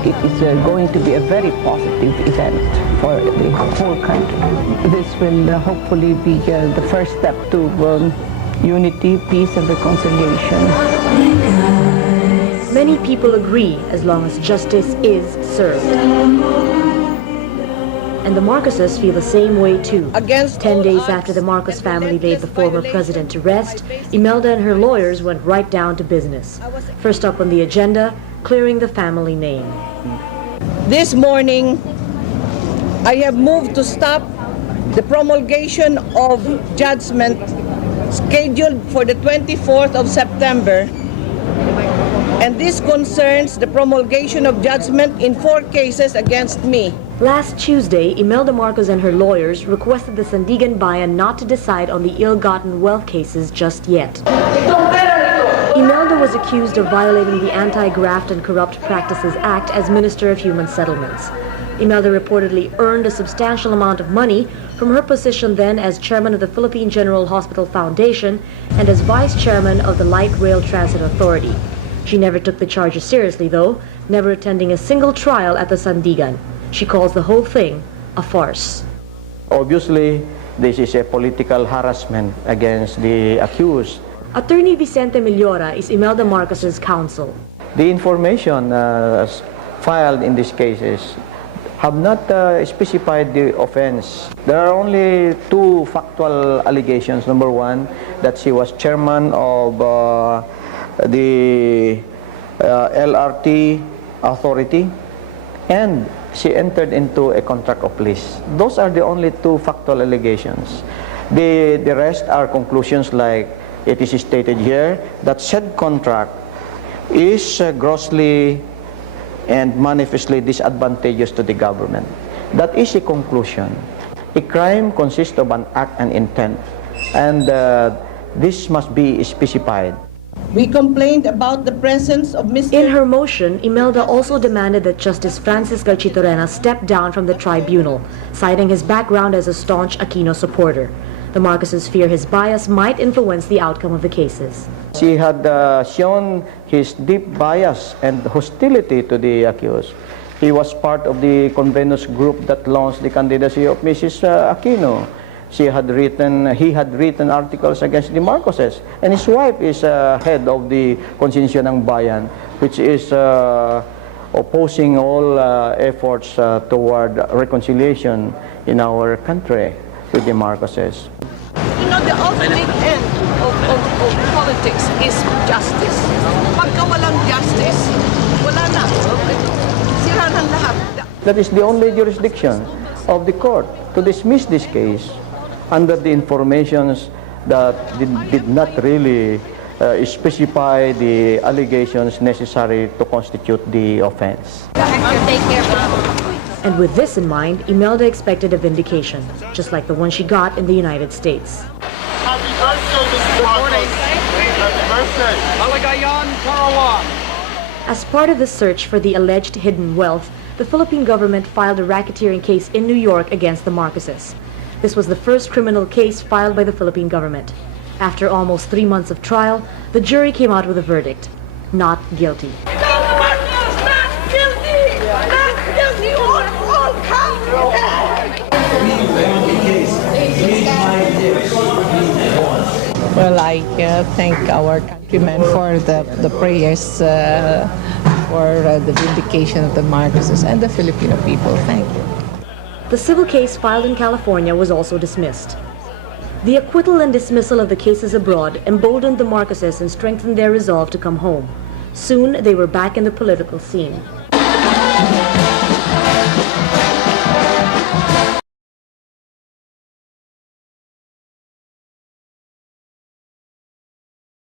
think it is going to be a very positive event for the whole country. This will hopefully be the first step to unity, peace, and reconciliation. Many people agree as long as justice is served. And the Marcoses feel the same way too. 10 days after the Marcos family laid the former president to rest, Imelda and her lawyers went right down to business. First up on the agenda, clearing the family name. This morning, I have moved to stop the promulgation of judgment scheduled for the 24th of September. And this concerns the promulgation of judgment in 4 cases against me. Last Tuesday, Imelda Marcos and her lawyers requested the Sandigan Bayan not to decide on the ill-gotten wealth cases just yet. Imelda was accused of violating the Anti-Graft and Corrupt Practices Act as Minister of Human Settlements. Imelda reportedly earned a substantial amount of money from her position then as chairman of the Philippine General Hospital Foundation and as vice chairman of the Light Rail Transit Authority. She never took the charges seriously, though, never attending a single trial at the Sandigan. She calls the whole thing a farce. Obviously, this is a political harassment against the accused. Attorney Vicente Millora is Imelda Marcos's counsel. The information filed in these cases have not specified the offense. There are only 2 factual allegations. Number 1, that she was chairman of the LRT authority, and she entered into a contract of lease. Those are the only 2 factual allegations. The rest are conclusions like it is stated here that said contract is grossly and manifestly disadvantageous to the government. That is a conclusion. A crime consists of an act and intent, and this must be specified. We complained about the presence of Mr. In her motion, Imelda also demanded that Justice Francis Garchitorena step down from the tribunal, citing his background as a staunch Aquino supporter. The Marcoses fear his bias might influence the outcome of the cases. He had shown his deep bias and hostility to the accused. He was part of the convenus group that launched the candidacy of Mrs. Aquino. He had written articles against the Marcoses, and his wife is head of the Konsensya ng Bayan, which is opposing all efforts toward reconciliation in our country with the Marcoses. You know, the ultimate end of politics is justice. Pagka walang justice, wala na. Sira ng lahat. That is the only jurisdiction of the court to dismiss this case under the informations that did not really specify the allegations necessary to constitute the offense. And with this in mind, Imelda expected a vindication, just like the one she got in the United States. Happy birthday, Mr. Marcos. Happy birthday. Malagayan, Karawang. As part of the search for the alleged hidden wealth, the Philippine government filed a racketeering case in New York against the Marcoses. This was the first criminal case filed by the Philippine government. After almost 3 months of trial, the jury came out with a verdict: not guilty. Well, I thank our countrymen for the prayers for the vindication of the Marcoses and the Filipino people. Thank you. The civil case filed in California was also dismissed. The acquittal and dismissal of the cases abroad emboldened the Marcoses and strengthened their resolve to come home. Soon, they were back in the political scene.